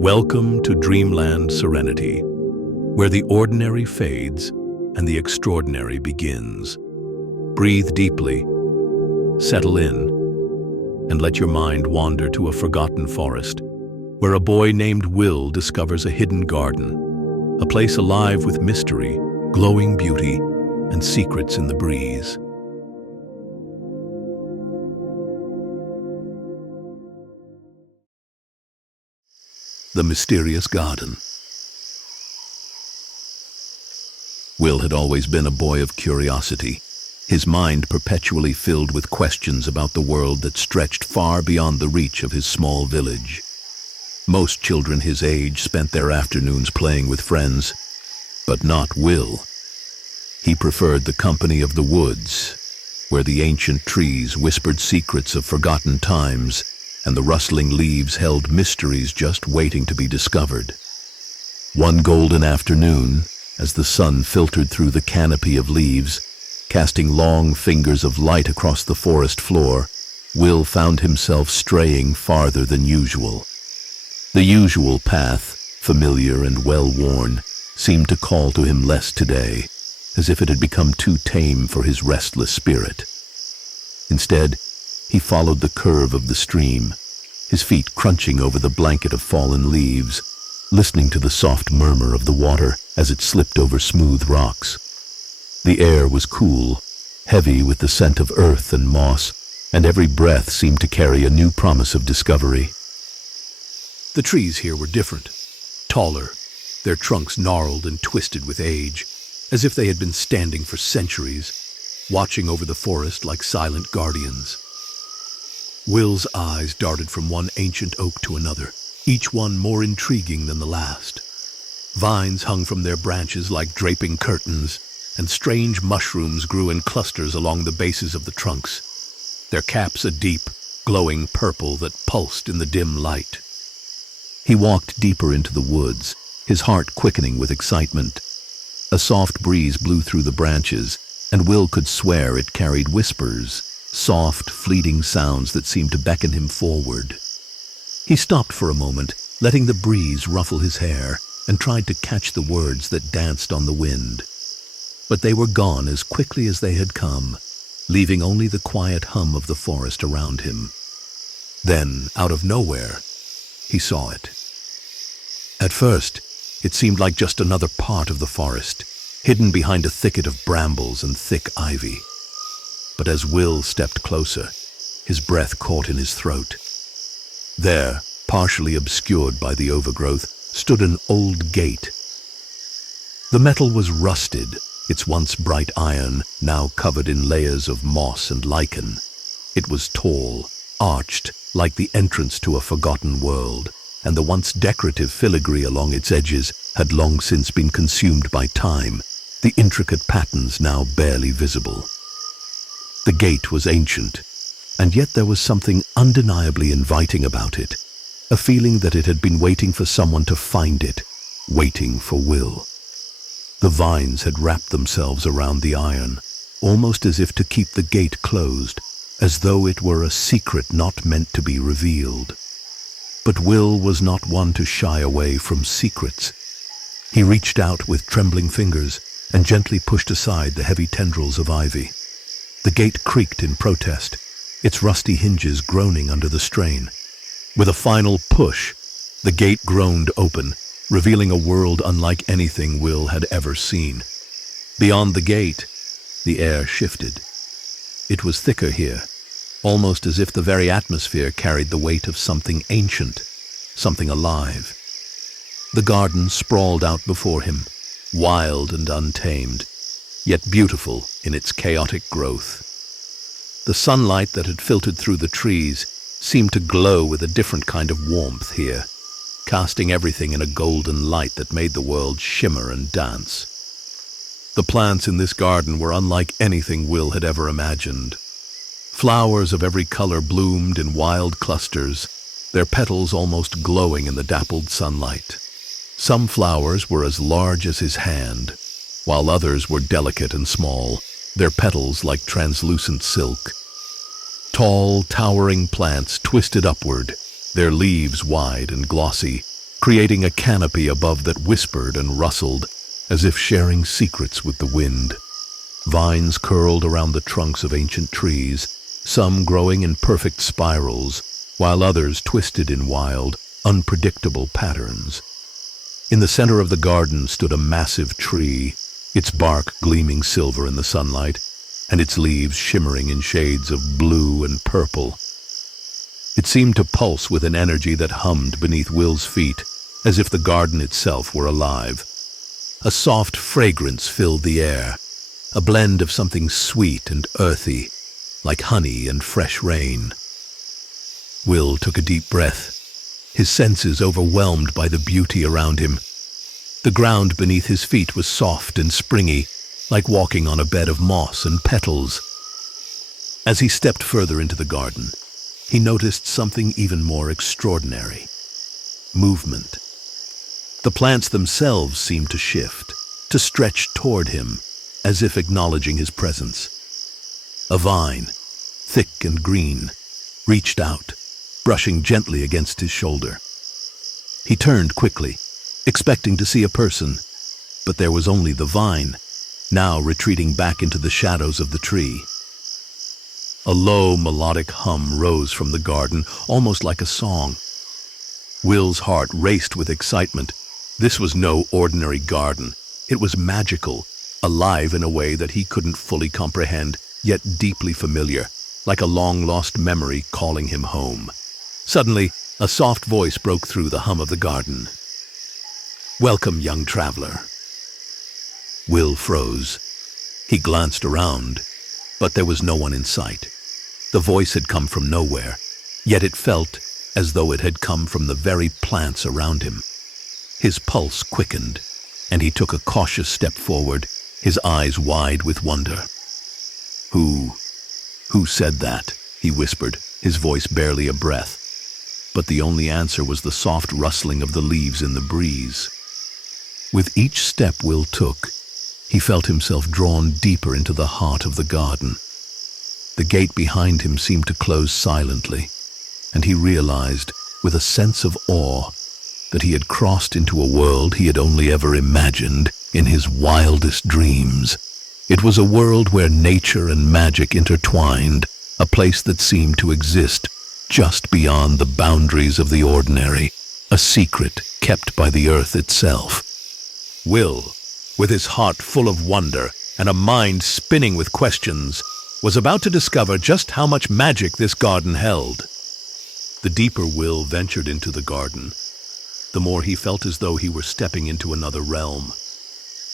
Welcome to Dreamland Serenity, where the ordinary fades and the extraordinary begins. Breathe deeply, settle in, and let your mind wander to a forgotten forest, where a boy named Will discovers a hidden garden, a place alive with mystery, glowing beauty, and secrets in the breeze. The Mysterious Garden. Will had always been a boy of curiosity, his mind perpetually filled with questions about the world that stretched far beyond the reach of his small village. Most children his age spent their afternoons playing with friends, but not Will. He preferred the company of the woods, where the ancient trees whispered secrets of forgotten times, and the rustling leaves held mysteries just waiting to be discovered. One golden afternoon, as the sun filtered through the canopy of leaves, casting long fingers of light across the forest floor, Will found himself straying farther than usual. The usual path, familiar and well-worn, seemed to call to him less today, as if it had become too tame for his restless spirit. Instead, he followed the curve of the stream, his feet crunching over the blanket of fallen leaves, listening to the soft murmur of the water as it slipped over smooth rocks. The air was cool, heavy with the scent of earth and moss, and every breath seemed to carry a new promise of discovery. The trees here were different, taller, their trunks gnarled and twisted with age, as if they had been standing for centuries, watching over the forest like silent guardians. Will's eyes darted from one ancient oak to another, each one more intriguing than the last. Vines hung from their branches like draping curtains, and strange mushrooms grew in clusters along the bases of the trunks, their caps a deep, glowing purple that pulsed in the dim light. He walked deeper into the woods, his heart quickening with excitement. A soft breeze blew through the branches, and Will could swear it carried whispers, soft, fleeting sounds that seemed to beckon him forward. He stopped for a moment, letting the breeze ruffle his hair, and tried to catch the words that danced on the wind. But they were gone as quickly as they had come, leaving only the quiet hum of the forest around him. Then, out of nowhere, he saw it. At first, it seemed like just another part of the forest, hidden behind a thicket of brambles and thick ivy. But as Will stepped closer, his breath caught in his throat. There, partially obscured by the overgrowth, stood an old gate. The metal was rusted, its once bright iron now covered in layers of moss and lichen. It was tall, arched, like the entrance to a forgotten world, and the once decorative filigree along its edges had long since been consumed by time, the intricate patterns now barely visible. The gate was ancient, and yet there was something undeniably inviting about it, a feeling that it had been waiting for someone to find it, waiting for Will. The vines had wrapped themselves around the iron, almost as if to keep the gate closed, as though it were a secret not meant to be revealed. But Will was not one to shy away from secrets. He reached out with trembling fingers and gently pushed aside the heavy tendrils of ivy. The gate creaked in protest, its rusty hinges groaning under the strain. With a final push, the gate groaned open, revealing a world unlike anything Will had ever seen. Beyond the gate, the air shifted. It was thicker here, almost as if the very atmosphere carried the weight of something ancient, something alive. The garden sprawled out before him, wild and untamed, yet beautiful in its chaotic growth. The sunlight that had filtered through the trees seemed to glow with a different kind of warmth here, casting everything in a golden light that made the world shimmer and dance. The plants in this garden were unlike anything Will had ever imagined. Flowers of every color bloomed in wild clusters, their petals almost glowing in the dappled sunlight. Some flowers were as large as his hand, while others were delicate and small, their petals like translucent silk. Tall, towering plants twisted upward, their leaves wide and glossy, creating a canopy above that whispered and rustled, as if sharing secrets with the wind. Vines curled around the trunks of ancient trees, some growing in perfect spirals, while others twisted in wild, unpredictable patterns. In the center of the garden stood a massive tree, its bark gleaming silver in the sunlight, and its leaves shimmering in shades of blue and purple. It seemed to pulse with an energy that hummed beneath Will's feet, as if the garden itself were alive. A soft fragrance filled the air, a blend of something sweet and earthy, like honey and fresh rain. Will took a deep breath, his senses overwhelmed by the beauty around him. The ground beneath his feet was soft and springy, like walking on a bed of moss and petals. As he stepped further into the garden, he noticed something even more extraordinary: movement. The plants themselves seemed to shift, to stretch toward him, as if acknowledging his presence. A vine, thick and green, reached out, brushing gently against his shoulder. He turned quickly, expecting to see a person, but there was only the vine, now retreating back into the shadows of the tree. A low, melodic hum rose from the garden, almost like a song. Will's heart raced with excitement. This was no ordinary garden. It was magical, alive in a way that he couldn't fully comprehend, yet deeply familiar, like a long-lost memory calling him home. Suddenly, a soft voice broke through the hum of the garden. "Welcome, young traveler." Will froze. He glanced around, but there was no one in sight. The voice had come from nowhere, yet it felt as though it had come from the very plants around him. His pulse quickened, and he took a cautious step forward, his eyes wide with wonder. Who said that?" he whispered, his voice barely a breath. But the only answer was the soft rustling of the leaves in the breeze. With each step Will took, he felt himself drawn deeper into the heart of the garden. The gate behind him seemed to close silently, and he realized, with a sense of awe, that he had crossed into a world he had only ever imagined in his wildest dreams. It was a world where nature and magic intertwined, a place that seemed to exist just beyond the boundaries of the ordinary, a secret kept by the earth itself. Will, with his heart full of wonder and a mind spinning with questions, was about to discover just how much magic this garden held. The deeper Will ventured into the garden, the more he felt as though he were stepping into another realm,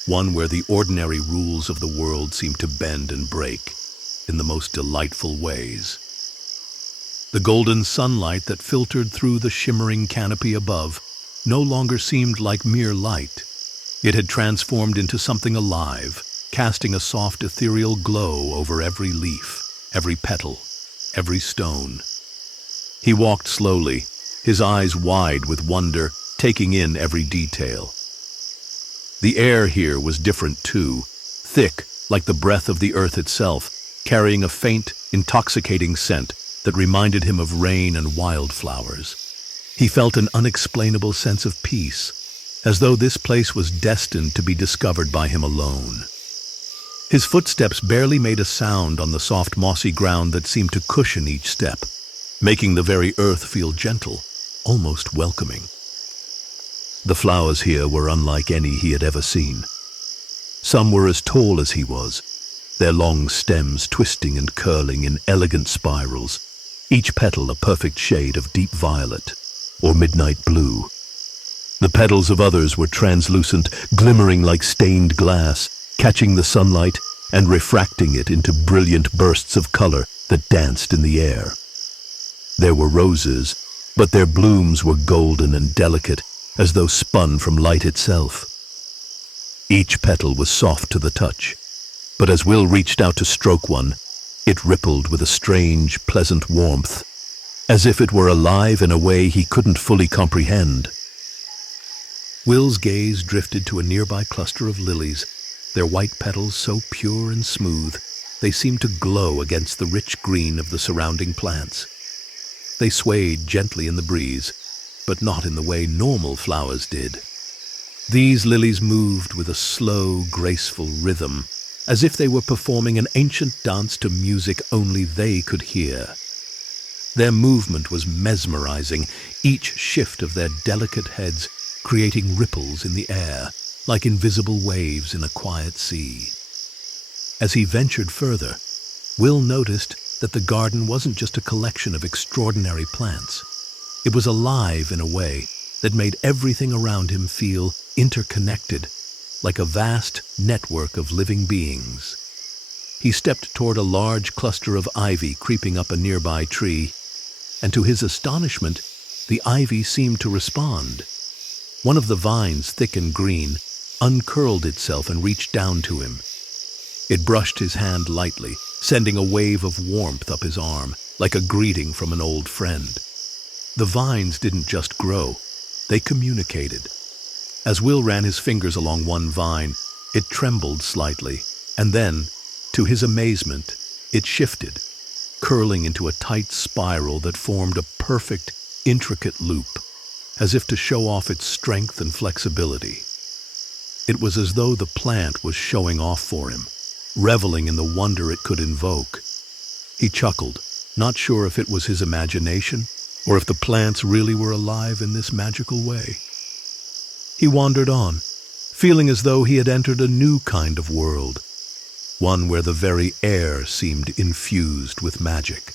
one where the ordinary rules of the world seemed to bend and break in the most delightful ways. The golden sunlight that filtered through the shimmering canopy above no longer seemed like mere light. It had transformed into something alive, casting a soft ethereal glow over every leaf, every petal, every stone. He walked slowly, his eyes wide with wonder, taking in every detail. The air here was different too, thick like the breath of the earth itself, carrying a faint, intoxicating scent that reminded him of rain and wildflowers. He felt an unexplainable sense of peace, as though this place was destined to be discovered by him alone. His footsteps barely made a sound on the soft mossy ground that seemed to cushion each step, making the very earth feel gentle, almost welcoming. The flowers here were unlike any he had ever seen. Some were as tall as he was, their long stems twisting and curling in elegant spirals, each petal a perfect shade of deep violet or midnight blue. The petals of others were translucent, glimmering like stained glass, catching the sunlight and refracting it into brilliant bursts of color that danced in the air. There were roses, but their blooms were golden and delicate, as though spun from light itself. Each petal was soft to the touch, but as Will reached out to stroke one, it rippled with a strange, pleasant warmth, as if it were alive in a way he couldn't fully comprehend. Will's gaze drifted to a nearby cluster of lilies, their white petals so pure and smooth, they seemed to glow against the rich green of the surrounding plants. They swayed gently in the breeze, but not in the way normal flowers did. These lilies moved with a slow, graceful rhythm, as if they were performing an ancient dance to music only they could hear. Their movement was mesmerizing, each shift of their delicate heads creating ripples in the air, like invisible waves in a quiet sea. As he ventured further, Will noticed that the garden wasn't just a collection of extraordinary plants. It was alive in a way that made everything around him feel interconnected, like a vast network of living beings. He stepped toward a large cluster of ivy creeping up a nearby tree, and to his astonishment, the ivy seemed to respond. One of the vines, thick and green, uncurled itself and reached down to him. It brushed his hand lightly, sending a wave of warmth up his arm, like a greeting from an old friend. The vines didn't just grow, they communicated. As Will ran his fingers along one vine, it trembled slightly, and then, to his amazement, it shifted, curling into a tight spiral that formed a perfect, intricate loop, as if to show off its strength and flexibility. It was as though the plant was showing off for him, reveling in the wonder it could invoke. He chuckled, not sure if it was his imagination or if the plants really were alive in this magical way. He wandered on, feeling as though he had entered a new kind of world, one where the very air seemed infused with magic.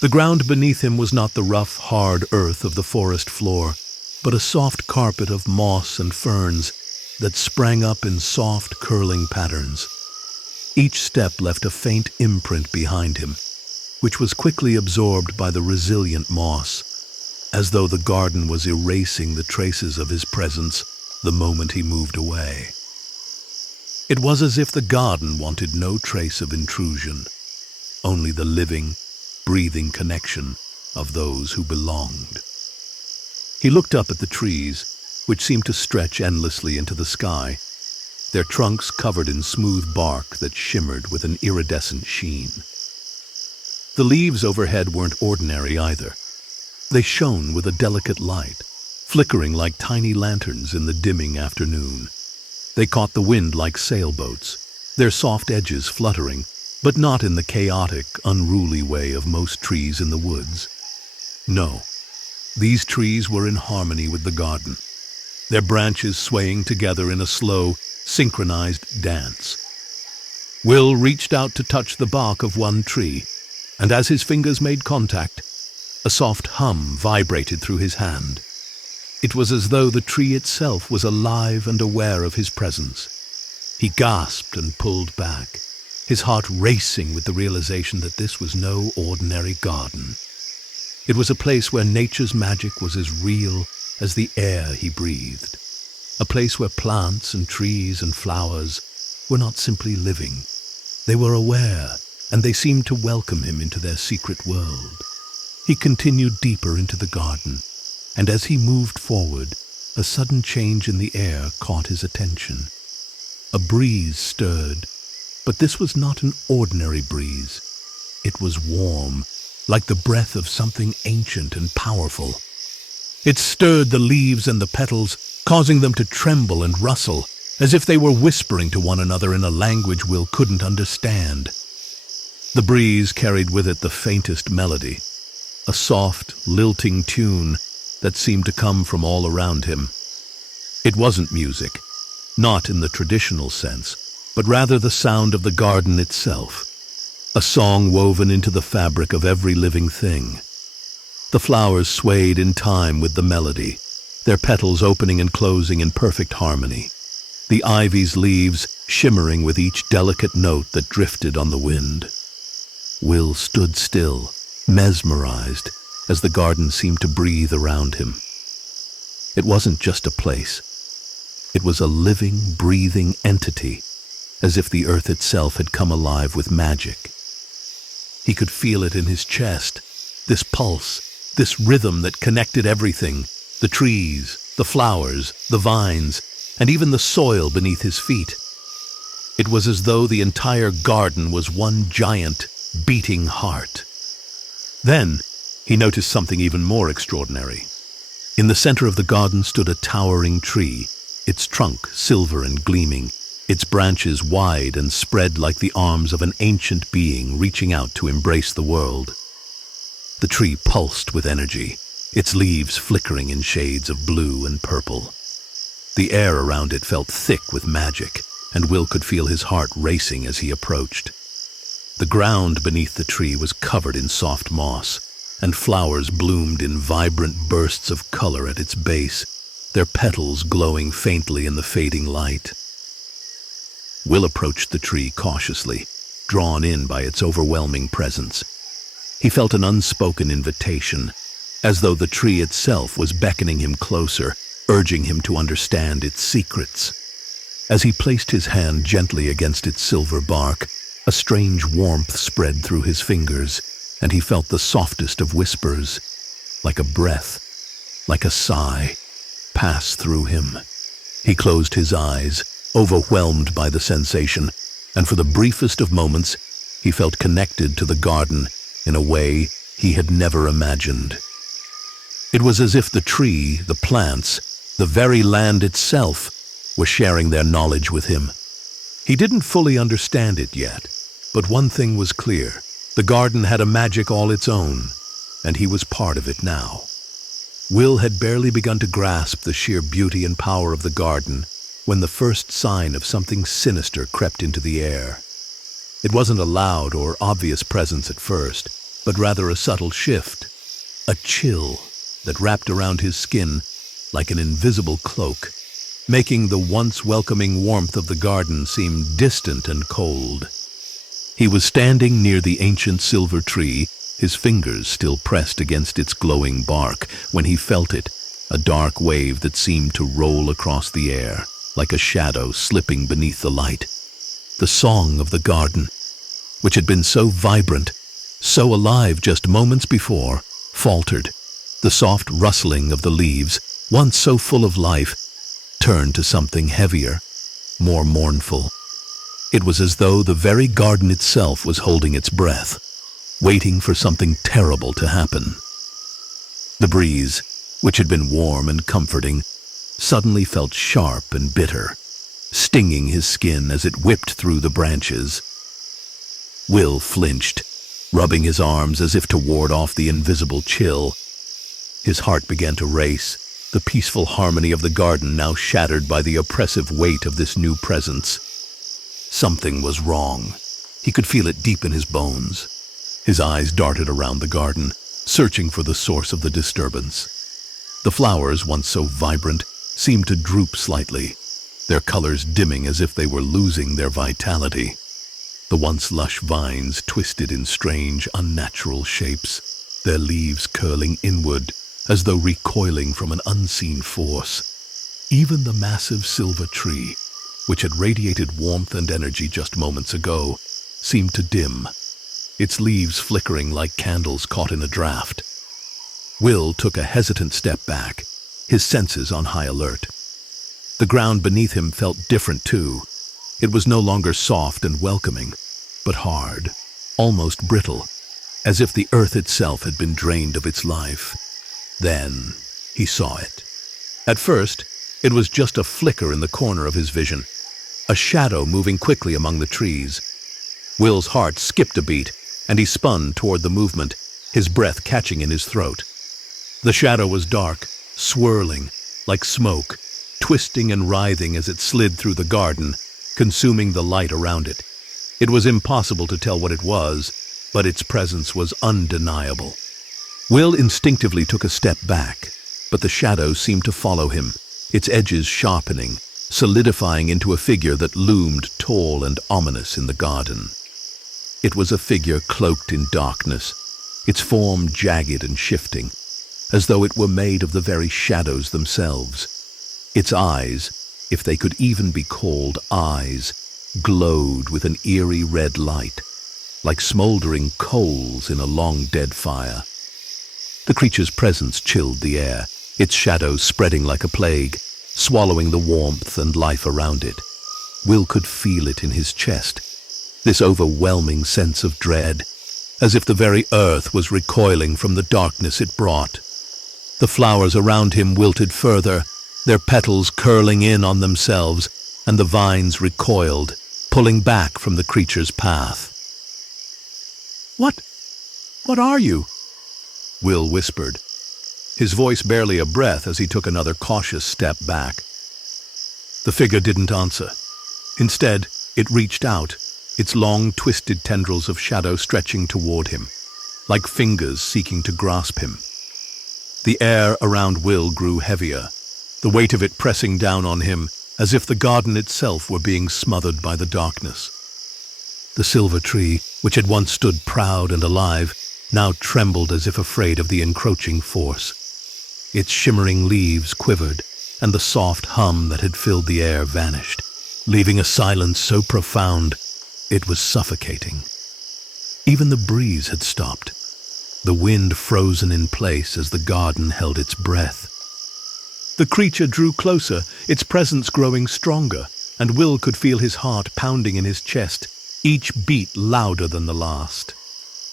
The ground beneath him was not the rough, hard earth of the forest floor, but a soft carpet of moss and ferns that sprang up in soft, curling patterns. Each step left a faint imprint behind him, which was quickly absorbed by the resilient moss, as though the garden was erasing the traces of his presence the moment he moved away. It was as if the garden wanted no trace of intrusion, only the living, breathing connection of those who belonged. He looked up at the trees, which seemed to stretch endlessly into the sky, their trunks covered in smooth bark that shimmered with an iridescent sheen. The leaves overhead weren't ordinary either. They shone with a delicate light, flickering like tiny lanterns in the dimming afternoon. They caught the wind like sailboats, their soft edges fluttering, but not in the chaotic, unruly way of most trees in the woods. No, these trees were in harmony with the garden, their branches swaying together in a slow, synchronized dance. Will reached out to touch the bark of one tree, and as his fingers made contact, a soft hum vibrated through his hand. It was as though the tree itself was alive and aware of his presence. He gasped and pulled back, his heart racing with the realization that this was no ordinary garden. It was a place where nature's magic was as real as the air he breathed, a place where plants and trees and flowers were not simply living. They were aware, and they seemed to welcome him into their secret world. He continued deeper into the garden, and as he moved forward, a sudden change in the air caught his attention. A breeze stirred, but this was not an ordinary breeze. It was warm, like the breath of something ancient and powerful. It stirred the leaves and the petals, causing them to tremble and rustle, as if they were whispering to one another in a language Will couldn't understand. The breeze carried with it the faintest melody, a soft, lilting tune that seemed to come from all around him. It wasn't music, not in the traditional sense, but rather the sound of the garden itself, a song woven into the fabric of every living thing. The flowers swayed in time with the melody, their petals opening and closing in perfect harmony, the ivy's leaves shimmering with each delicate note that drifted on the wind. Will stood still, mesmerized, as the garden seemed to breathe around him. It wasn't just a place. It was a living, breathing entity, as if the earth itself had come alive with magic. He could feel it in his chest, this pulse, this rhythm that connected everything, the trees, the flowers, the vines, and even the soil beneath his feet. It was as though the entire garden was one giant, beating heart. Then, he noticed something even more extraordinary. In the center of the garden stood a towering tree, its trunk silver and gleaming, its branches wide and spread like the arms of an ancient being reaching out to embrace the world. The tree pulsed with energy, its leaves flickering in shades of blue and purple. The air around it felt thick with magic, and Will could feel his heart racing as he approached. The ground beneath the tree was covered in soft moss, and flowers bloomed in vibrant bursts of color at its base, their petals glowing faintly in the fading light. Will approached the tree cautiously, drawn in by its overwhelming presence. He felt an unspoken invitation, as though the tree itself was beckoning him closer, urging him to understand its secrets. As he placed his hand gently against its silver bark, a strange warmth spread through his fingers, and he felt the softest of whispers, like a breath, like a sigh, pass through him. He closed his eyes, overwhelmed by the sensation, and for the briefest of moments, he felt connected to the garden in a way he had never imagined. It was as if the tree, the plants, the very land itself were sharing their knowledge with him. He didn't fully understand it yet, but one thing was clear. The garden had a magic all its own, and he was part of it now. Will had barely begun to grasp the sheer beauty and power of the garden when the first sign of something sinister crept into the air. It wasn't a loud or obvious presence at first, but rather a subtle shift, a chill that wrapped around his skin like an invisible cloak, making the once welcoming warmth of the garden seem distant and cold. He was standing near the ancient silver tree, his fingers still pressed against its glowing bark, when he felt it, a dark wave that seemed to roll across the air, like a shadow slipping beneath the light. The song of the garden, which had been so vibrant, so alive just moments before, faltered. The soft rustling of the leaves, once so full of life, turned to something heavier, more mournful. It was as though the very garden itself was holding its breath, waiting for something terrible to happen. The breeze, which had been warm and comforting, suddenly felt sharp and bitter, stinging his skin as it whipped through the branches. Will flinched, rubbing his arms as if to ward off the invisible chill. His heart began to race, the peaceful harmony of the garden now shattered by the oppressive weight of this new presence. Something was wrong. He could feel it deep in his bones. His eyes darted around the garden, searching for the source of the disturbance. The flowers, once so vibrant, seemed to droop slightly, their colors dimming as if they were losing their vitality. The once lush vines twisted in strange, unnatural shapes, their leaves curling inward as though recoiling from an unseen force. Even the massive silver tree, which had radiated warmth and energy just moments ago, seemed to dim, its leaves flickering like candles caught in a draught. Will took a hesitant step back, his senses on high alert. The ground beneath him felt different too. It was no longer soft and welcoming, but hard, almost brittle, as if the earth itself had been drained of its life. Then he saw it. At first, it was just a flicker in the corner of his vision, a shadow moving quickly among the trees. Will's heart skipped a beat, and he spun toward the movement, his breath catching in his throat. The shadow was dark, swirling, like smoke, twisting and writhing as it slid through the garden, consuming the light around it. It was impossible to tell what it was, but its presence was undeniable. Will instinctively took a step back, but the shadow seemed to follow him, its edges sharpening, solidifying into a figure that loomed tall and ominous in the garden. It was a figure cloaked in darkness, its form jagged and shifting, as though it were made of the very shadows themselves. Its eyes, if they could even be called eyes, glowed with an eerie red light, like smoldering coals in a long-dead fire. The creature's presence chilled the air, its shadows spreading like a plague, swallowing the warmth and life around it. Will could feel it in his chest, this overwhelming sense of dread, as if the very earth was recoiling from the darkness it brought. The flowers around him wilted further, their petals curling in on themselves, and the vines recoiled, pulling back from the creature's path. What are you?" Will whispered, his voice barely a breath as he took another cautious step back. The figure didn't answer. Instead, it reached out, its long, twisted tendrils of shadow stretching toward him, like fingers seeking to grasp him. The air around Will grew heavier, the weight of it pressing down on him as if the garden itself were being smothered by the darkness. The silver tree, which had once stood proud and alive, now trembled as if afraid of the encroaching force. Its shimmering leaves quivered, and the soft hum that had filled the air vanished, leaving a silence so profound it was suffocating. Even the breeze had stopped, the wind frozen in place as the garden held its breath. The creature drew closer, its presence growing stronger, and Will could feel his heart pounding in his chest, each beat louder than the last.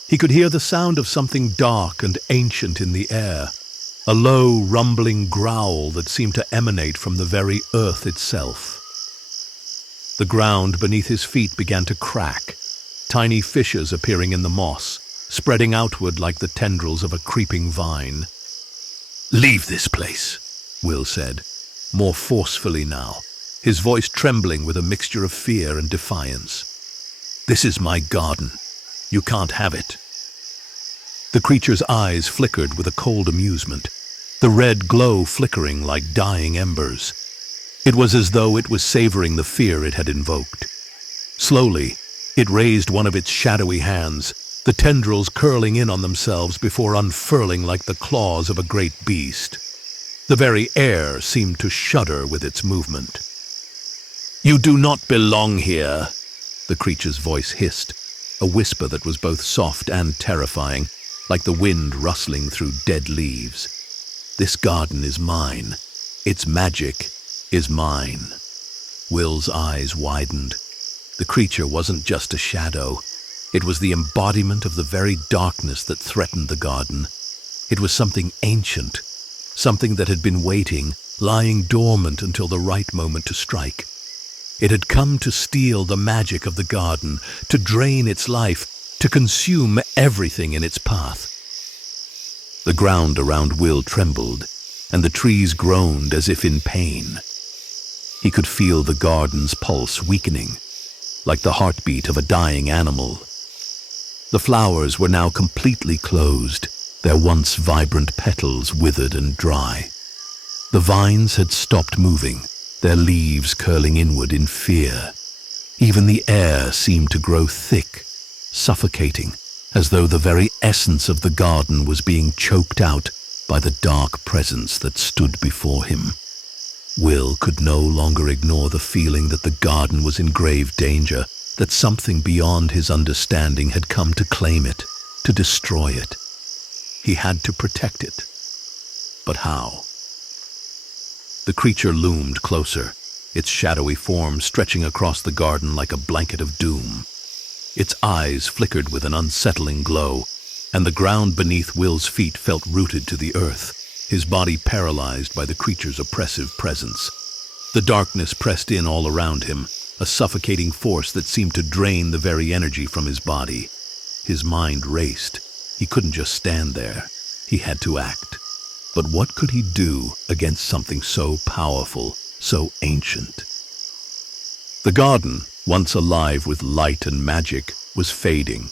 He could hear the sound of something dark and ancient in the air, a low, rumbling growl that seemed to emanate from the very earth itself. The ground beneath his feet began to crack, tiny fissures appearing in the moss, spreading outward like the tendrils of a creeping vine. "Leave this place," Will said, more forcefully now, his voice trembling with a mixture of fear and defiance. "This is my garden. You can't have it." The creature's eyes flickered with a cold amusement, the red glow flickering like dying embers. It was as though it was savoring the fear it had invoked. Slowly, it raised one of its shadowy hands, the tendrils curling in on themselves before unfurling like the claws of a great beast. The very air seemed to shudder with its movement. "You do not belong here," the creature's voice hissed, a whisper that was both soft and terrifying, like the wind rustling through dead leaves. "This garden is mine. Its magic is mine." Will's eyes widened. The creature wasn't just a shadow. It was the embodiment of the very darkness that threatened the garden. It was something ancient, something that had been waiting, lying dormant until the right moment to strike. It had come to steal the magic of the garden, to drain its life, to consume everything in its path. The ground around Will trembled, and the trees groaned as if in pain. He could feel the garden's pulse weakening, like the heartbeat of a dying animal. The flowers were now completely closed, their once vibrant petals withered and dry. The vines had stopped moving, their leaves curling inward in fear. Even the air seemed to grow thick, suffocating, as though the very essence of the garden was being choked out by the dark presence that stood before him. Will could no longer ignore the feeling that the garden was in grave danger, that something beyond his understanding had come to claim it, to destroy it. He had to protect it. But how? The creature loomed closer, its shadowy form stretching across the garden like a blanket of doom. Its eyes flickered with an unsettling glow, and the ground beneath Will's feet felt rooted to the earth, his body paralyzed by the creature's oppressive presence. The darkness pressed in all around him, a suffocating force that seemed to drain the very energy from his body. His mind raced. He couldn't just stand there. He had to act. But what could he do against something so powerful, so ancient? The garden, once alive with light and magic, was fading.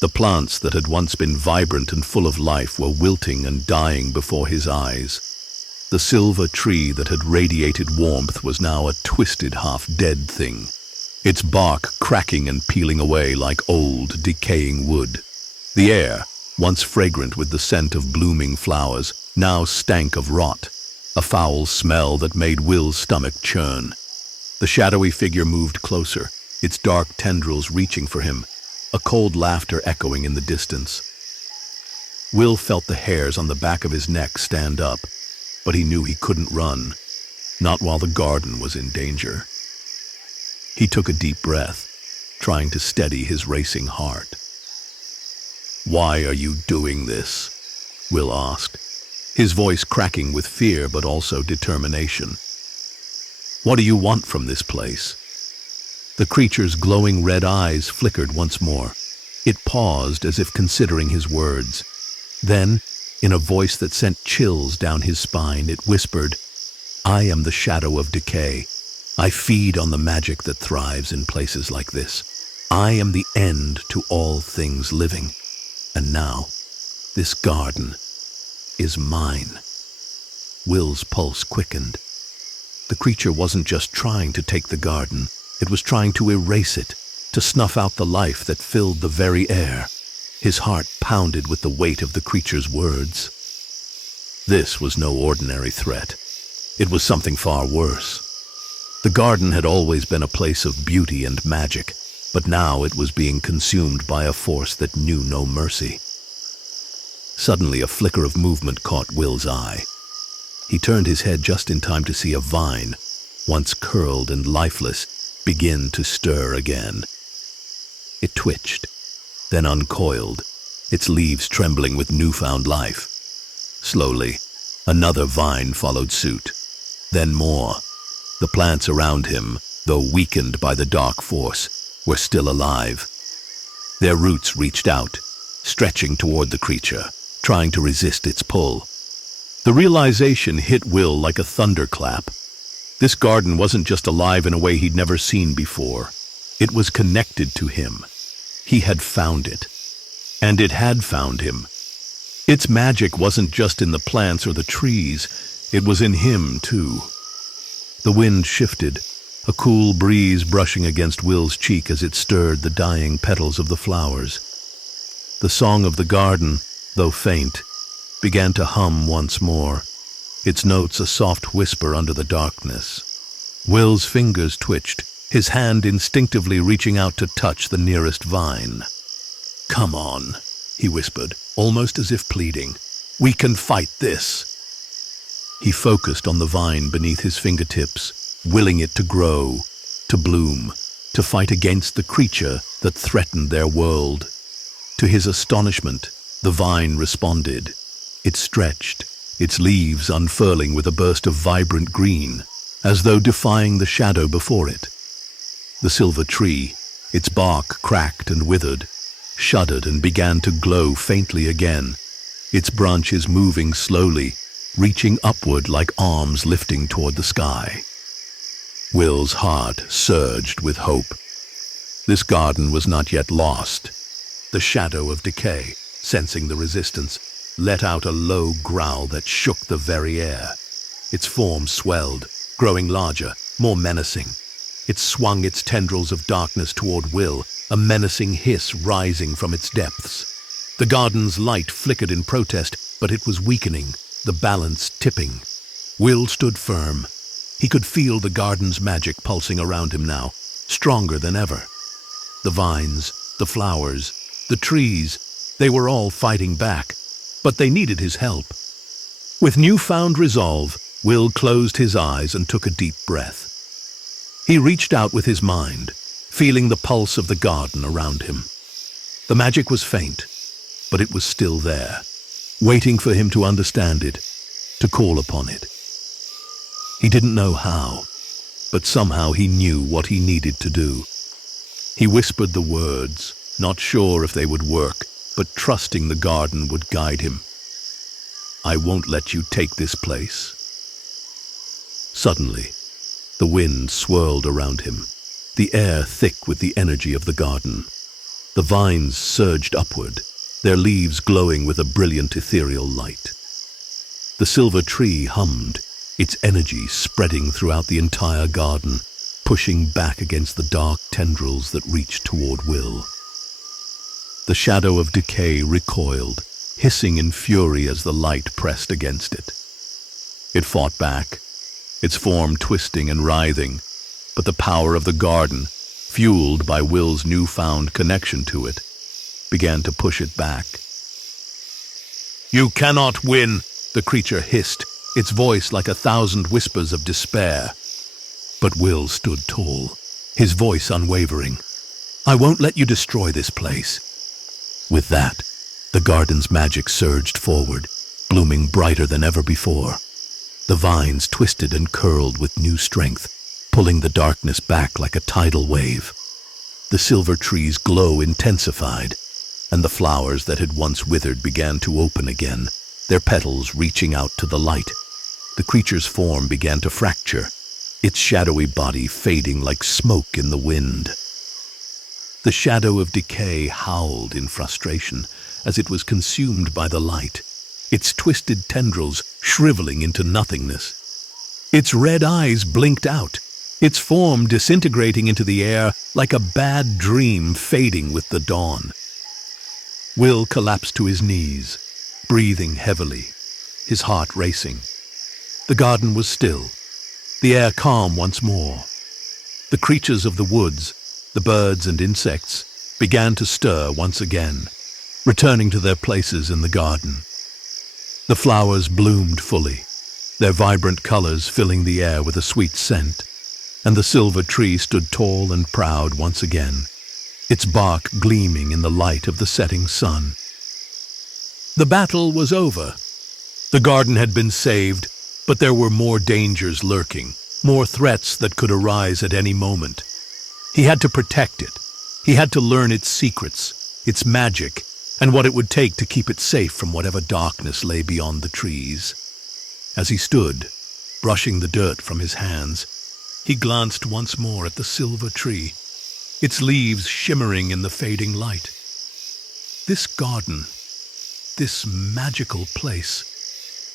The plants that had once been vibrant and full of life were wilting and dying before his eyes. The silver tree that had radiated warmth was now a twisted, half-dead thing, its bark cracking and peeling away like old, decaying wood. The air, once fragrant with the scent of blooming flowers, now stank of rot, a foul smell that made Will's stomach churn. The shadowy figure moved closer, its dark tendrils reaching for him, a cold laughter echoing in the distance. Will felt the hairs on the back of his neck stand up, but he knew he couldn't run, not while the garden was in danger. He took a deep breath, trying to steady his racing heart. "Why are you doing this?" Will asked, his voice cracking with fear but also determination. "What do you want from this place?" The creature's glowing red eyes flickered once more. It paused as if considering his words. Then, in a voice that sent chills down his spine, it whispered, "I am the shadow of decay. I feed on the magic that thrives in places like this. I am the end to all things living. And now, this garden is mine." Will's pulse quickened. The creature wasn't just trying to take the garden, it was trying to erase it, to snuff out the life that filled the very air. His heart pounded with the weight of the creature's words. This was no ordinary threat. It was something far worse. The garden had always been a place of beauty and magic, but now it was being consumed by a force that knew no mercy. Suddenly, a flicker of movement caught Will's eye. He turned his head just in time to see a vine, once curled and lifeless, begin to stir again. It twitched, then uncoiled, its leaves trembling with newfound life. Slowly, another vine followed suit, then more. The plants around him, though weakened by the dark force, were still alive. Their roots reached out, stretching toward the creature, trying to resist its pull. The realization hit Will like a thunderclap. This garden wasn't just alive in a way he'd never seen before. It was connected to him. He had found it. And it had found him. Its magic wasn't just in the plants or the trees, it was in him, too. The wind shifted, a cool breeze brushing against Will's cheek as it stirred the dying petals of the flowers. The song of the garden, though faint, began to hum once more, its notes a soft whisper under the darkness. Will's fingers twitched, his hand instinctively reaching out to touch the nearest vine. "Come on," he whispered, almost as if pleading. "We can fight this." He focused on the vine beneath his fingertips, willing it to grow, to bloom, to fight against the creature that threatened their world. To his astonishment, the vine responded. It stretched, its leaves unfurling with a burst of vibrant green, as though defying the shadow before it. The silver tree, its bark cracked and withered, shuddered and began to glow faintly again, its branches moving slowly, reaching upward like arms lifting toward the sky. Will's heart surged with hope. This garden was not yet lost. The shadow of decay, sensing the resistance, let out a low growl that shook the very air. Its form swelled, growing larger, more menacing. It swung its tendrils of darkness toward Will, a menacing hiss rising from its depths. The garden's light flickered in protest, but it was weakening, the balance tipping. Will stood firm. He could feel the garden's magic pulsing around him now, stronger than ever. The vines, the flowers, the trees, they were all fighting back, but they needed his help. With newfound resolve, Will closed his eyes and took a deep breath. He reached out with his mind, feeling the pulse of the garden around him. The magic was faint, but it was still there, waiting for him to understand it, to call upon it. He didn't know how, but somehow he knew what he needed to do. He whispered the words, not sure if they would work, but trusting the garden would guide him. "I won't let you take this place." Suddenly, the wind swirled around him, the air thick with the energy of the garden. The vines surged upward, their leaves glowing with a brilliant ethereal light. The silver tree hummed, its energy spreading throughout the entire garden, pushing back against the dark tendrils that reached toward Will. The shadow of decay recoiled, hissing in fury as the light pressed against it. It fought back, its form twisting and writhing, but the power of the garden, fueled by Will's newfound connection to it, began to push it back. "You cannot win," the creature hissed, its voice like 1,000 whispers of despair. But Will stood tall, his voice unwavering. "I won't let you destroy this place." With that, the garden's magic surged forward, blooming brighter than ever before. The vines twisted and curled with new strength, pulling the darkness back like a tidal wave. The silver tree's glow intensified, and the flowers that had once withered began to open again, their petals reaching out to the light. The creature's form began to fracture, its shadowy body fading like smoke in the wind. The shadow of decay howled in frustration as it was consumed by the light, its twisted tendrils shriveling into nothingness. Its red eyes blinked out, its form disintegrating into the air like a bad dream fading with the dawn. Will collapsed to his knees, breathing heavily, his heart racing. The garden was still, the air calm once more. The creatures of the woods, the birds and insects, began to stir once again, returning to their places in the garden. The flowers bloomed fully, their vibrant colors filling the air with a sweet scent, and the silver tree stood tall and proud once again, its bark gleaming in the light of the setting sun. The battle was over. The garden had been saved, but there were more dangers lurking, more threats that could arise at any moment. He had to protect it. He had to learn its secrets, its magic, and what it would take to keep it safe from whatever darkness lay beyond the trees. As he stood, brushing the dirt from his hands, he glanced once more at the silver tree, its leaves shimmering in the fading light. This garden, this magical place,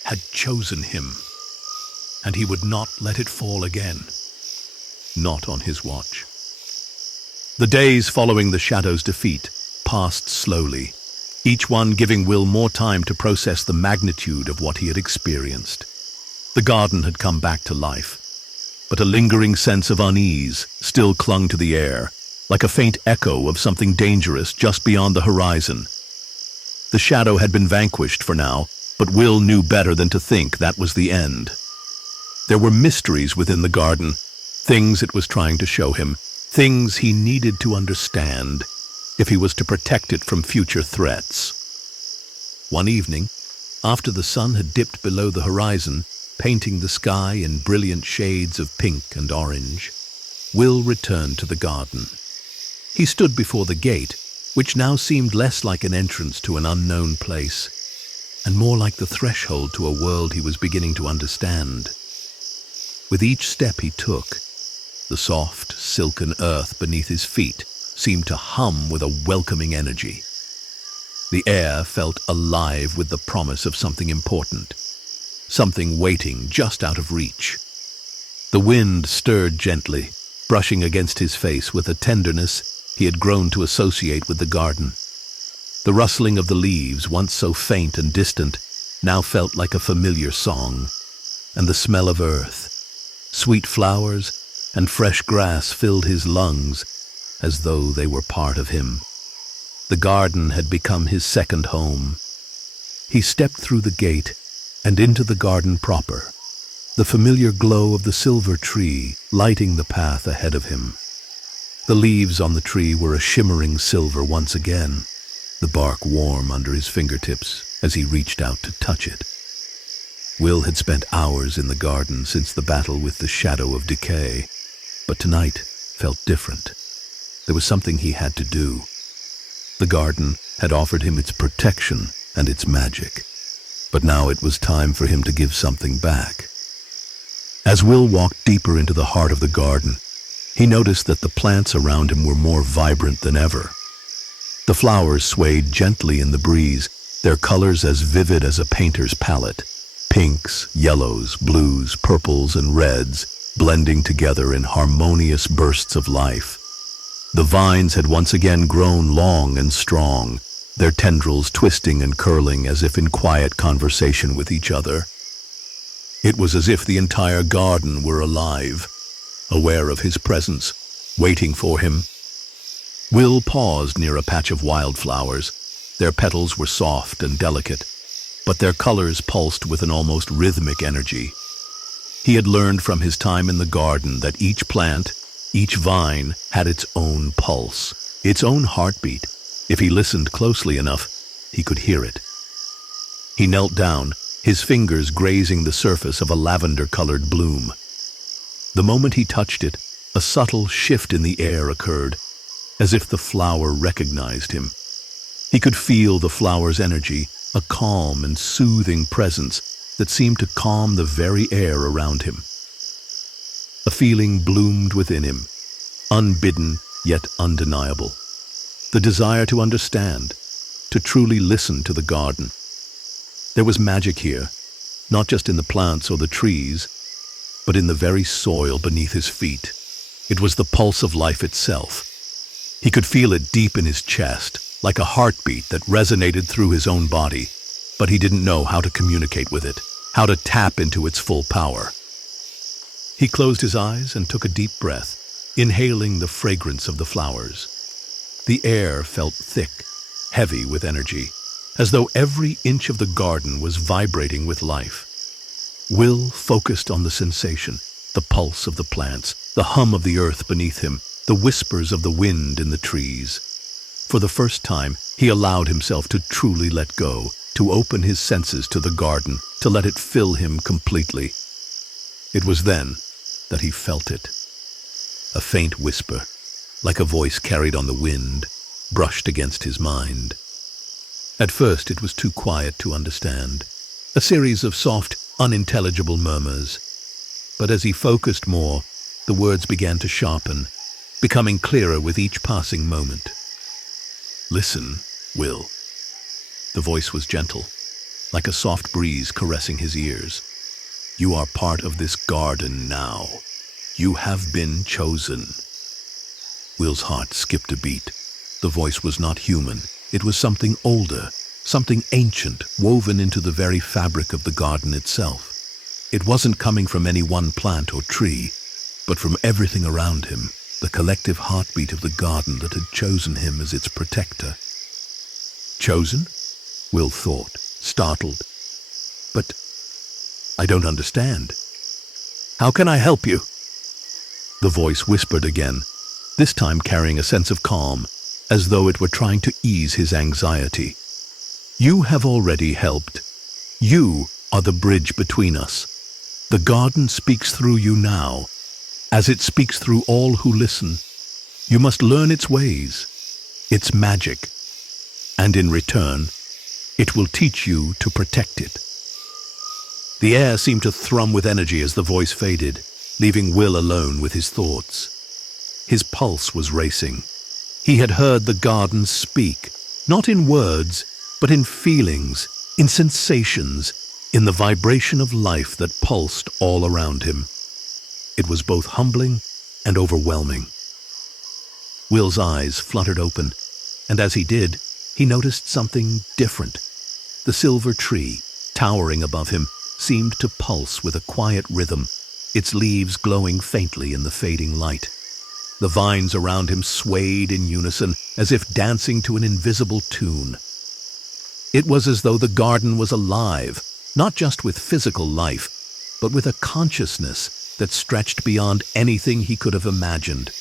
had chosen him, and he would not let it fall again. Not on his watch. The days following the Shadow's defeat passed slowly, each one giving Will more time to process the magnitude of what he had experienced. The garden had come back to life, but a lingering sense of unease still clung to the air, like a faint echo of something dangerous just beyond the horizon. The Shadow had been vanquished for now, but Will knew better than to think that was the end. There were mysteries within the garden, things it was trying to show him, things he needed to understand if he was to protect it from future threats. One evening, after the sun had dipped below the horizon, painting the sky in brilliant shades of pink and orange, Will returned to the garden. He stood before the gate, which now seemed less like an entrance to an unknown place, and more like the threshold to a world he was beginning to understand. With each step he took, the soft, silken earth beneath his feet seemed to hum with a welcoming energy. The air felt alive with the promise of something important, something waiting just out of reach. The wind stirred gently, brushing against his face with a tenderness he had grown to associate with the garden. The rustling of the leaves, once so faint and distant, now felt like a familiar song, and the smell of earth, sweet flowers, and fresh grass filled his lungs as though they were part of him. The garden had become his second home. He stepped through the gate and into the garden proper, the familiar glow of the silver tree lighting the path ahead of him. The leaves on the tree were a shimmering silver once again, the bark warm under his fingertips as he reached out to touch it. Will had spent hours in the garden since the battle with the Shadow of Decay, but tonight felt different. There was something he had to do. The garden had offered him its protection and its magic, but now it was time for him to give something back. As Will walked deeper into the heart of the garden, he noticed that the plants around him were more vibrant than ever. The flowers swayed gently in the breeze, their colors as vivid as a painter's palette, pinks, yellows, blues, purples, and reds, blending together in harmonious bursts of life. The vines had once again grown long and strong, their tendrils twisting and curling as if in quiet conversation with each other. It was as if the entire garden were alive, aware of his presence, waiting for him. Will paused near a patch of wildflowers. Their petals were soft and delicate, but their colors pulsed with an almost rhythmic energy. He had learned from his time in the garden that each plant, each vine, had its own pulse, its own heartbeat. If he listened closely enough, he could hear it. He knelt down, his fingers grazing the surface of a lavender-colored bloom. The moment he touched it, a subtle shift in the air occurred, as if the flower recognized him. He could feel the flower's energy, a calm and soothing presence that seemed to calm the very air around him. A feeling bloomed within him, unbidden yet undeniable. The desire to understand, to truly listen to the garden. There was magic here, not just in the plants or the trees, but in the very soil beneath his feet. It was the pulse of life itself. He could feel it deep in his chest, like a heartbeat that resonated through his own body, but he didn't know how to communicate with it, how to tap into its full power. He closed his eyes and took a deep breath, inhaling the fragrance of the flowers. The air felt thick, heavy with energy, as though every inch of the garden was vibrating with life. Will focused on the sensation, the pulse of the plants, the hum of the earth beneath him, the whispers of the wind in the trees. For the first time, he allowed himself to truly let go, to open his senses to the garden, to let it fill him completely. It was then that he felt it. A faint whisper, like a voice carried on the wind, brushed against his mind. At first it was too quiet to understand, a series of soft, unintelligible murmurs. But as he focused more, the words began to sharpen, becoming clearer with each passing moment. "Listen, Will." The voice was gentle, like a soft breeze caressing his ears. "You are part of this garden now. You have been chosen." Will's heart skipped a beat. The voice was not human. It was something older, something ancient, woven into the very fabric of the garden itself. It wasn't coming from any one plant or tree, but from everything around him, the collective heartbeat of the garden that had chosen him as its protector. Chosen? Will thought, startled. "But I don't understand. How can I help you?" The voice whispered again, this time carrying a sense of calm, as though it were trying to ease his anxiety. "You have already helped. You are the bridge between us. The garden speaks through you now, as it speaks through all who listen. You must learn its ways, its magic, and in return, it will teach you to protect it." The air seemed to thrum with energy as the voice faded, leaving Will alone with his thoughts. His pulse was racing. He had heard the garden speak, not in words, but in feelings, in sensations, in the vibration of life that pulsed all around him. It was both humbling and overwhelming. Will's eyes fluttered open, and as he did, he noticed something different. The silver tree, towering above him, seemed to pulse with a quiet rhythm, its leaves glowing faintly in the fading light. The vines around him swayed in unison, as if dancing to an invisible tune. It was as though the garden was alive, not just with physical life, but with a consciousness that stretched beyond anything he could have imagined.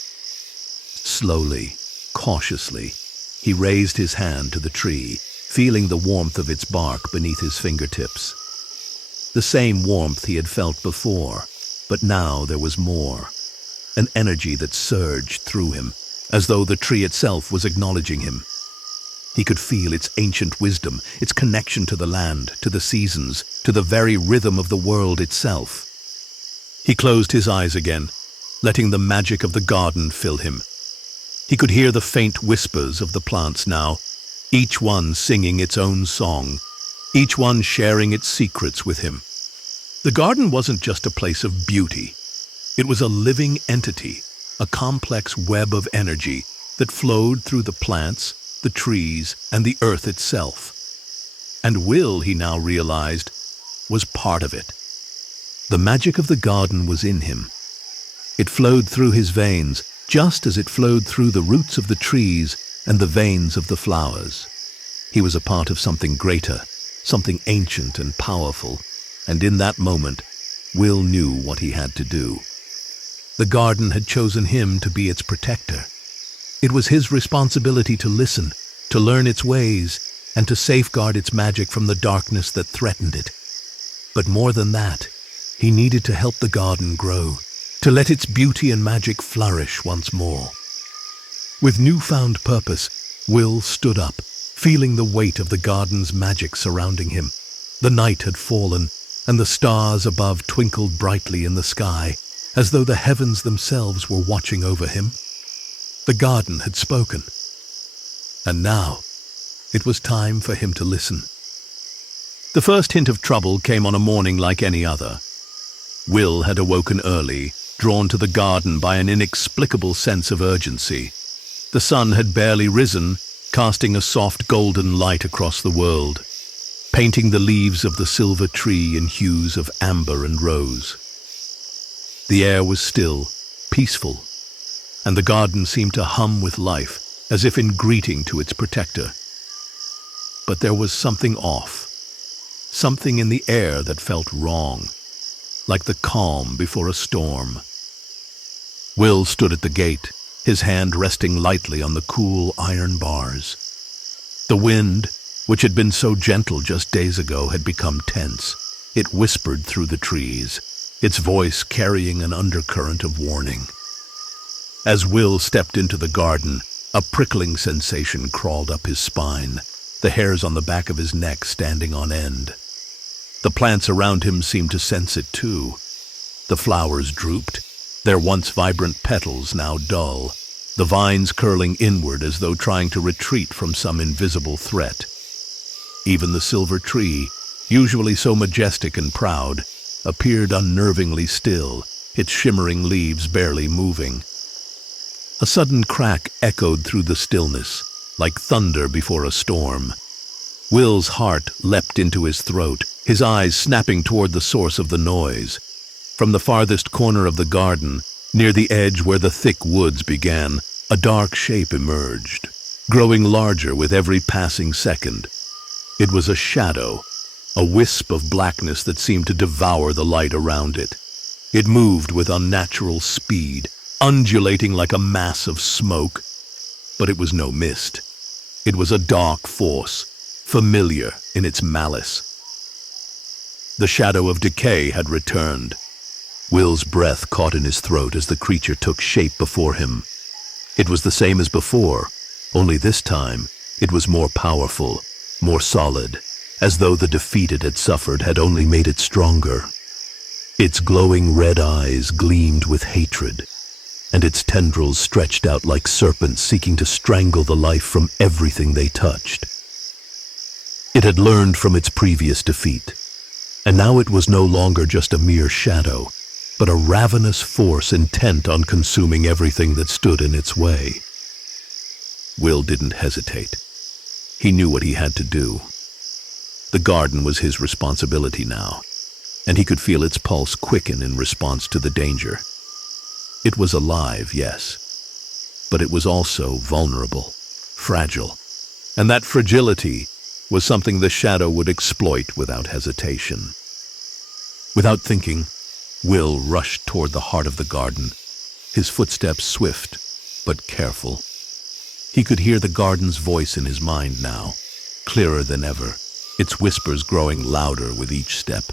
Slowly, cautiously, he raised his hand to the tree, feeling the warmth of its bark beneath his fingertips. The same warmth he had felt before, but now there was more. An energy that surged through him, as though the tree itself was acknowledging him. He could feel its ancient wisdom, its connection to the land, to the seasons, to the very rhythm of the world itself. He closed his eyes again, letting the magic of the garden fill him. He could hear the faint whispers of the plants now, each one singing its own song, each one sharing its secrets with him. The garden wasn't just a place of beauty. It was a living entity, a complex web of energy that flowed through the plants, the trees, and the earth itself. And Will, he now realized, was part of it. The magic of the garden was in him. It flowed through his veins, just as it flowed through the roots of the trees and the veins of the flowers. He was a part of something greater, something ancient and powerful, and in that moment, Will knew what he had to do. The garden had chosen him to be its protector. It was his responsibility to listen, to learn its ways, and to safeguard its magic from the darkness that threatened it. But more than that, he needed to help the garden grow, to let its beauty and magic flourish once more. With newfound purpose, Will stood up, feeling the weight of the garden's magic surrounding him. The night had fallen, and the stars above twinkled brightly in the sky, as though the heavens themselves were watching over him. The garden had spoken. And now, it was time for him to listen. The first hint of trouble came on a morning like any other. Will had awoken early, drawn to the garden by an inexplicable sense of urgency. The sun had barely risen, casting a soft golden light across the world, painting the leaves of the silver tree in hues of amber and rose. The air was still, peaceful, and the garden seemed to hum with life, as if in greeting to its protector. But there was something off, something in the air that felt wrong, like the calm before a storm. Will stood at the gate, his hand resting lightly on the cool iron bars. The wind, which had been so gentle just days ago, had become tense. It whispered through the trees, its voice carrying an undercurrent of warning. As Will stepped into the garden, a prickling sensation crawled up his spine, the hairs on the back of his neck standing on end. The plants around him seemed to sense it too. The flowers drooped, their once vibrant petals now dull, the vines curling inward as though trying to retreat from some invisible threat. Even the silver tree, usually so majestic and proud, appeared unnervingly still, its shimmering leaves barely moving. A sudden crack echoed through the stillness, like thunder before a storm. Will's heart leapt into his throat, his eyes snapping toward the source of the noise. From the farthest corner of the garden, near the edge where the thick woods began, a dark shape emerged, growing larger with every passing second. It was a shadow, a wisp of blackness that seemed to devour the light around it. It moved with unnatural speed, undulating like a mass of smoke. But it was no mist. It was a dark force, familiar in its malice. The shadow of decay had returned. Will's breath caught in his throat as the creature took shape before him. It was the same as before, only this time it was more powerful, more solid, as though the defeat it had suffered had only made it stronger. Its glowing red eyes gleamed with hatred, and its tendrils stretched out like serpents seeking to strangle the life from everything they touched. It had learned from its previous defeat, and now it was no longer just a mere shadow, but a ravenous force intent on consuming everything that stood in its way. Will didn't hesitate. He knew what he had to do. The garden was his responsibility now, and he could feel its pulse quicken in response to the danger. It was alive, yes, but it was also vulnerable, fragile, and that fragility was something the shadow would exploit without hesitation. Without thinking, Will rushed toward the heart of the garden, his footsteps swift but careful. He could hear the garden's voice in his mind now, clearer than ever, its whispers growing louder with each step.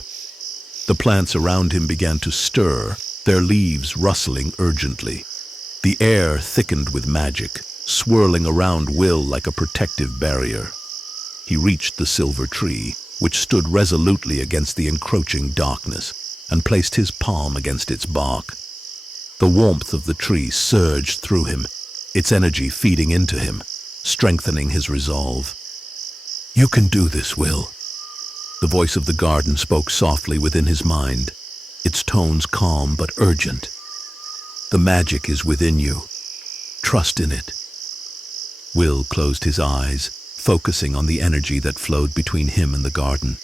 The plants around him began to stir, their leaves rustling urgently. The air thickened with magic, swirling around Will like a protective barrier. He reached the silver tree, which stood resolutely against the encroaching darkness, and placed his palm against its bark. The warmth of the tree surged through him, its energy feeding into him, strengthening his resolve. "You can do this, Will." The voice of the garden spoke softly within his mind, its tones calm but urgent. "The magic is within you. Trust in it." Will closed his eyes, focusing on the energy that flowed between him and the garden.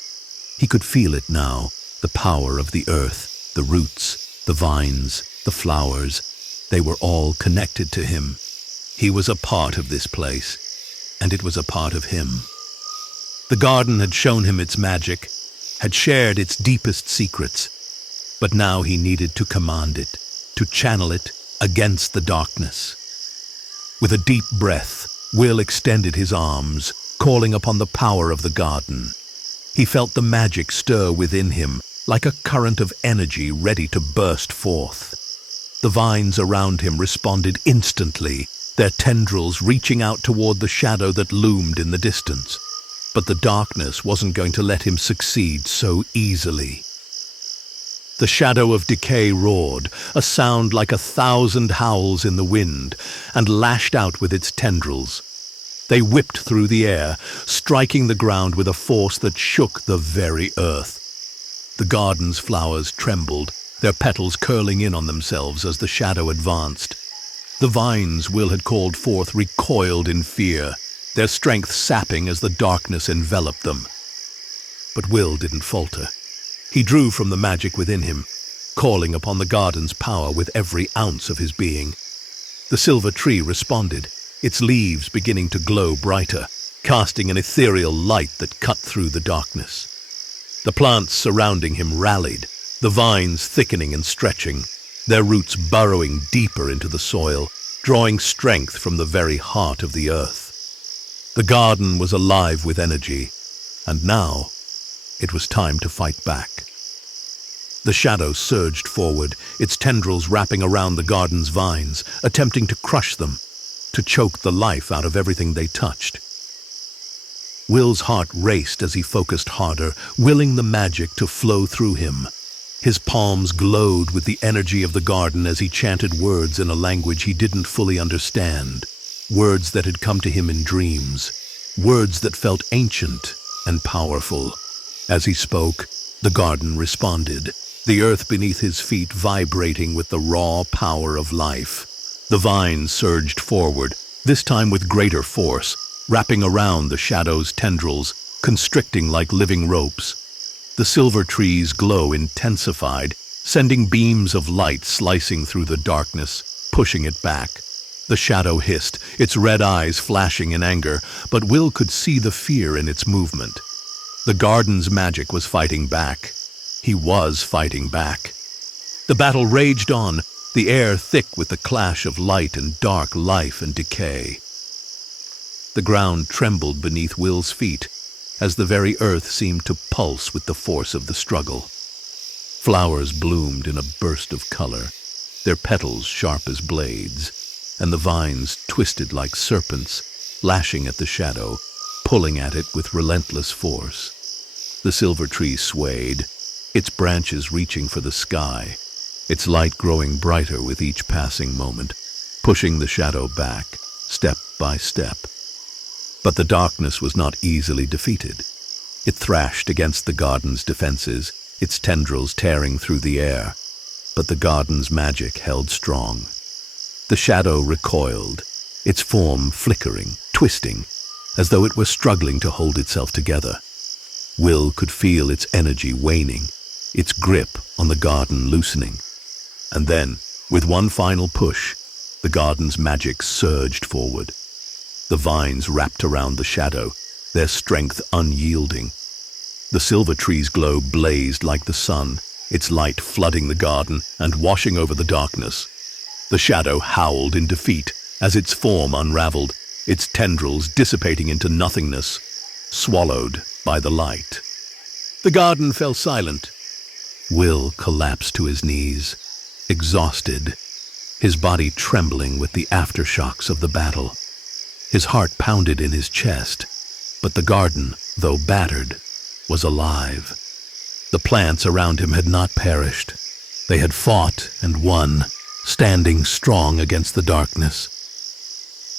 He could feel it now, the power of the earth, the roots, the vines, the flowers. They were all connected to him. He was a part of this place, and it was a part of him. The garden had shown him its magic, had shared its deepest secrets, but now he needed to command it, to channel it against the darkness. With a deep breath, Will extended his arms, calling upon the power of the garden. He felt the magic stir within him, like a current of energy ready to burst forth. The vines around him responded instantly, their tendrils reaching out toward the shadow that loomed in the distance. But the darkness wasn't going to let him succeed so easily. The shadow of decay roared, a sound like 1,000 howls in the wind, and lashed out with its tendrils. They whipped through the air, striking the ground with a force that shook the very earth. The garden's flowers trembled, their petals curling in on themselves as the shadow advanced. The vines Will had called forth recoiled in fear, their strength sapping as the darkness enveloped them. But Will didn't falter. He drew from the magic within him, calling upon the garden's power with every ounce of his being. The silver tree responded, its leaves beginning to glow brighter, casting an ethereal light that cut through the darkness. The plants surrounding him rallied, the vines thickening and stretching, their roots burrowing deeper into the soil, drawing strength from the very heart of the earth. The garden was alive with energy, and now it was time to fight back. The shadow surged forward, its tendrils wrapping around the garden's vines, attempting to crush them, to choke the life out of everything they touched. Will's heart raced as he focused harder, willing the magic to flow through him. His palms glowed with the energy of the garden as he chanted words in a language he didn't fully understand, words that had come to him in dreams, words that felt ancient and powerful. As he spoke, the garden responded, the earth beneath his feet vibrating with the raw power of life. The vines surged forward, this time with greater force, wrapping around the shadow's tendrils, constricting like living ropes. The silver tree's glow intensified, sending beams of light slicing through the darkness, pushing it back. The shadow hissed, its red eyes flashing in anger, but Will could see the fear in its movement. The garden's magic was fighting back. He was fighting back. The battle raged on, the air thick with the clash of light and dark, life and decay. The ground trembled beneath Will's feet, as the very earth seemed to pulse with the force of the struggle. Flowers bloomed in a burst of color, their petals sharp as blades, and the vines twisted like serpents, lashing at the shadow, pulling at it with relentless force. The silver tree swayed, its branches reaching for the sky, its light growing brighter with each passing moment, pushing the shadow back, step by step. But the darkness was not easily defeated. It thrashed against the garden's defenses, its tendrils tearing through the air. But the garden's magic held strong. The shadow recoiled, its form flickering, twisting, as though it were struggling to hold itself together. Will could feel its energy waning, its grip on the garden loosening. And then, with one final push, the garden's magic surged forward. The vines wrapped around the shadow, their strength unyielding. The silver tree's glow blazed like the sun, its light flooding the garden and washing over the darkness. The shadow howled in defeat as its form unraveled, its tendrils dissipating into nothingness, swallowed by the light. The garden fell silent. Will collapsed to his knees, exhausted, his body trembling with the aftershocks of the battle. His heart pounded in his chest, but the garden, though battered, was alive. The plants around him had not perished. They had fought and won, standing strong against the darkness.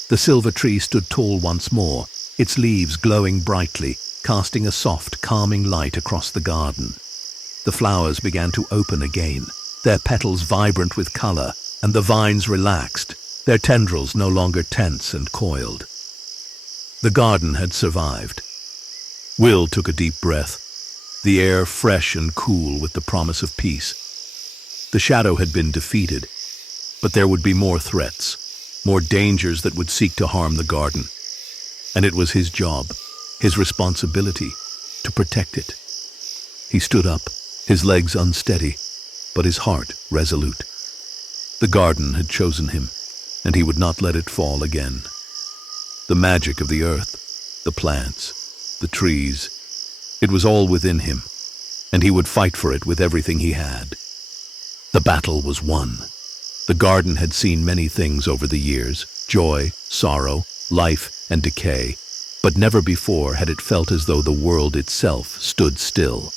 The silver tree stood tall once more, its leaves glowing brightly, casting a soft, calming light across the garden. The flowers began to open again, their petals vibrant with color, and the vines relaxed, their tendrils no longer tense and coiled. The garden had survived. Will took a deep breath, the air fresh and cool with the promise of peace. The shadow had been defeated, but there would be more threats, more dangers that would seek to harm the garden. And it was his job, his responsibility, to protect it. He stood up, his legs unsteady, but his heart resolute. The garden had chosen him, and he would not let it fall again. The magic of the earth, the plants, the trees, it was all within him. and he would fight for it with everything he had. The battle was won. The garden had seen many things over the years: joy, sorrow, life, and decay, but never before had it felt as though the world itself stood still.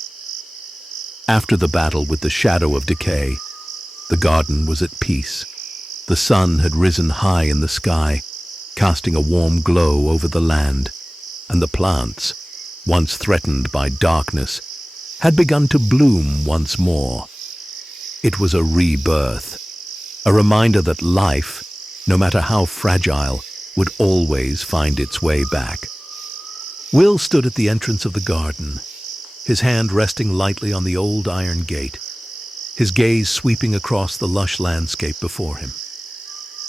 After the battle with the shadow of decay, the garden was at peace. The sun had risen high in the sky, casting a warm glow over the land, and the plants, once threatened by darkness, had begun to bloom once more. It was a rebirth, a reminder that life, no matter how fragile, would always find its way back. Will stood at the entrance of the garden, his hand resting lightly on the old iron gate, his gaze sweeping across the lush landscape before him.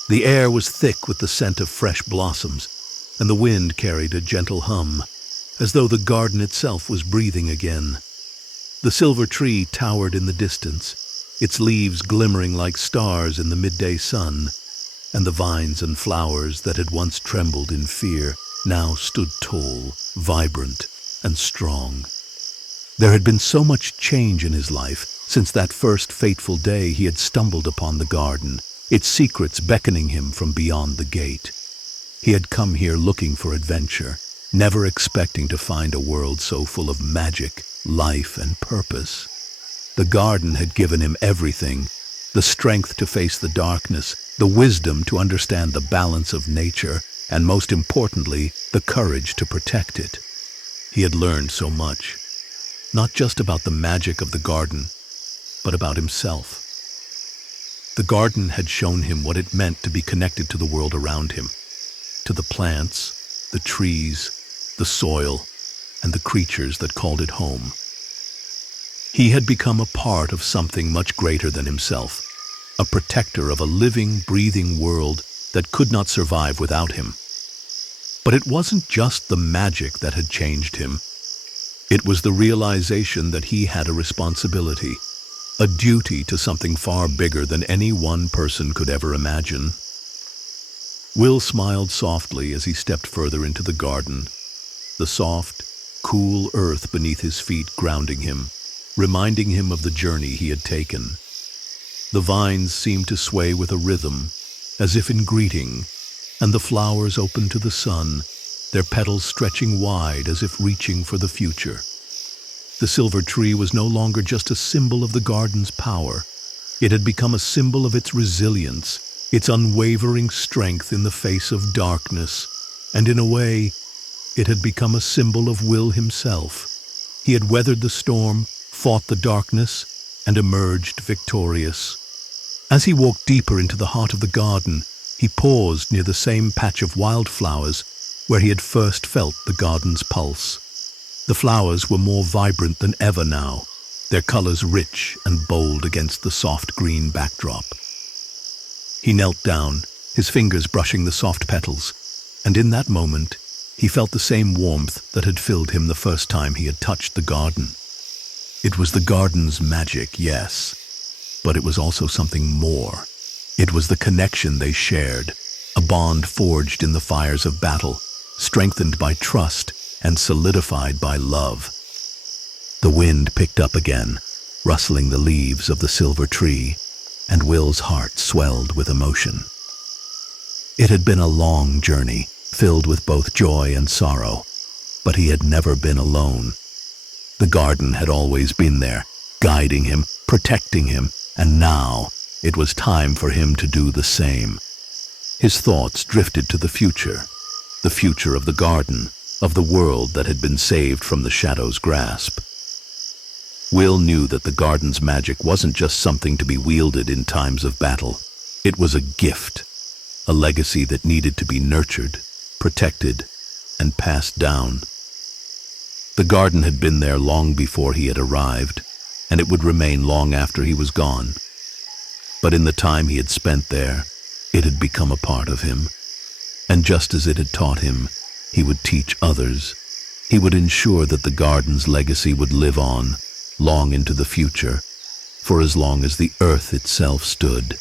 The air was thick with the scent of fresh blossoms, and the wind carried a gentle hum, as though the garden itself was breathing again. The silver tree towered in the distance, its leaves glimmering like stars in the midday sun, and the vines and flowers that had once trembled in fear now stood tall, vibrant, and strong. There had been so much change in his life since that first fateful day he had stumbled upon the garden, its secrets beckoning him from beyond the gate. He had come here looking for adventure, never expecting to find a world so full of magic, life, and purpose. The garden had given him everything: the strength to face the darkness, the wisdom to understand the balance of nature, and most importantly, the courage to protect it. He had learned so much, not just about the magic of the garden, but about himself. The garden had shown him what it meant to be connected to the world around him, to the plants, the trees, the soil, and the creatures that called it home. He had become a part of something much greater than himself, a protector of a living, breathing world that could not survive without him. But it wasn't just the magic that had changed him. It was the realization that he had a responsibility, a duty to something far bigger than any one person could ever imagine. Will smiled softly as he stepped further into the garden, the soft, cool earth beneath his feet grounding him, reminding him of the journey he had taken. The vines seemed to sway with a rhythm, as if in greeting, and the flowers opened to the sun, their petals stretching wide as if reaching for the future. The silver tree was no longer just a symbol of the garden's power. It had become a symbol of its resilience, its unwavering strength in the face of darkness, and in a way, it had become a symbol of Will himself. He had weathered the storm, fought the darkness, and emerged victorious. As he walked deeper into the heart of the garden, he paused near the same patch of wildflowers where he had first felt the garden's pulse. The flowers were more vibrant than ever now, their colors rich and bold against the soft green backdrop. He knelt down, his fingers brushing the soft petals, and in that moment, he felt the same warmth that had filled him the first time he had touched the garden. It was the garden's magic, yes, but it was also something more. It was the connection they shared, a bond forged in the fires of battle, strengthened by trust and solidified by love. The wind picked up again, rustling the leaves of the silver tree, and Will's heart swelled with emotion. It had been a long journey, filled with both joy and sorrow, but he had never been alone. The garden had always been there, guiding him, protecting him, and now it was time for him to do the same. His thoughts drifted to the future of the garden, of the world that had been saved from the shadow's grasp. Will knew that the garden's magic wasn't just something to be wielded in times of battle. It was a gift, a legacy that needed to be nurtured, protected, and passed down. The garden had been there long before he had arrived, and it would remain long after he was gone. But in the time he had spent there, it had become a part of him. And just as it had taught him, he would teach others. He would ensure that the garden's legacy would live on, long into the future, for as long as the earth itself stood.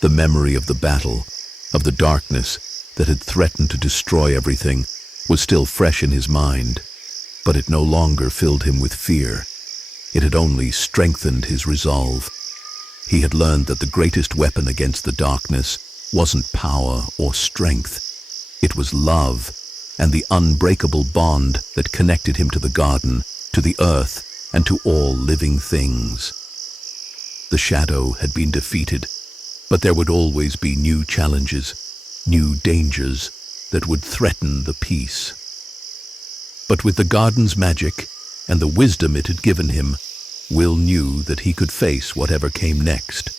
The memory of the battle, of the darkness that had threatened to destroy everything, was still fresh in his mind, but it no longer filled him with fear. It had only strengthened his resolve. He had learned that the greatest weapon against the darkness wasn't power or strength. It was love and the unbreakable bond that connected him to the garden, to the earth, and to all living things. The shadow had been defeated, but there would always be new challenges, new dangers that would threaten the peace. But with the garden's magic and the wisdom it had given him, Will knew that he could face whatever came next.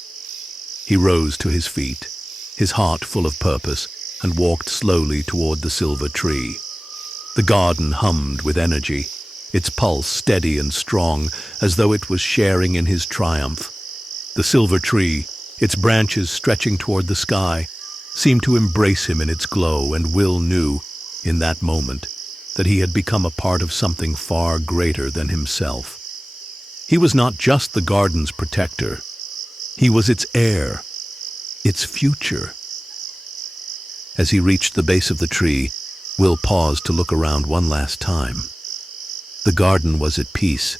He rose to his feet, his heart full of purpose, and walked slowly toward the silver tree. The garden hummed with energy, its pulse steady and strong, as though it was sharing in his triumph. The silver tree, its branches stretching toward the sky, seemed to embrace him in its glow, and Will knew, in that moment, that he had become a part of something far greater than himself. He was not just the garden's protector. He was its heir, its future. As he reached the base of the tree, Will paused to look around one last time. The garden was at peace,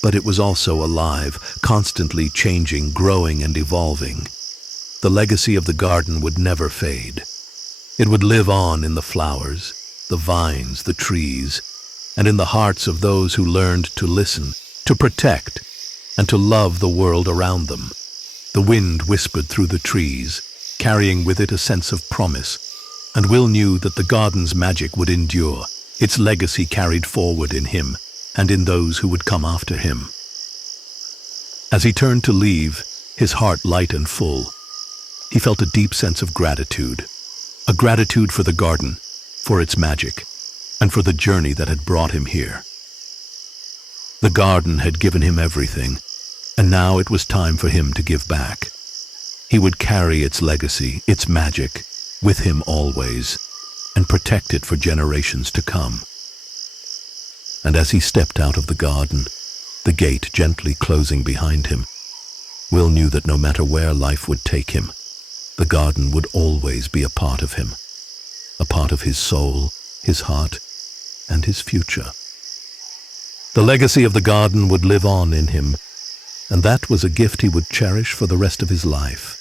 but it was also alive, constantly changing, growing, and evolving. The legacy of the garden would never fade. It would live on in the flowers, the vines, the trees, and in the hearts of those who learned to listen, to protect, and to love the world around them. The wind whispered through the trees, carrying with it a sense of promise, and Will knew that the garden's magic would endure, its legacy carried forward in him and in those who would come after him. As he turned to leave, his heart light and full, he felt a deep sense of gratitude, a gratitude for the garden, for its magic, and for the journey that had brought him here. The garden had given him everything, and now it was time for him to give back. He would carry its legacy, its magic, with him always, and protect it for generations to come. And as he stepped out of the garden, the gate gently closing behind him, Will knew that no matter where life would take him, the garden would always be a part of him, a part of his soul, his heart, and his future. The legacy of the garden would live on in him, and that was a gift he would cherish for the rest of his life.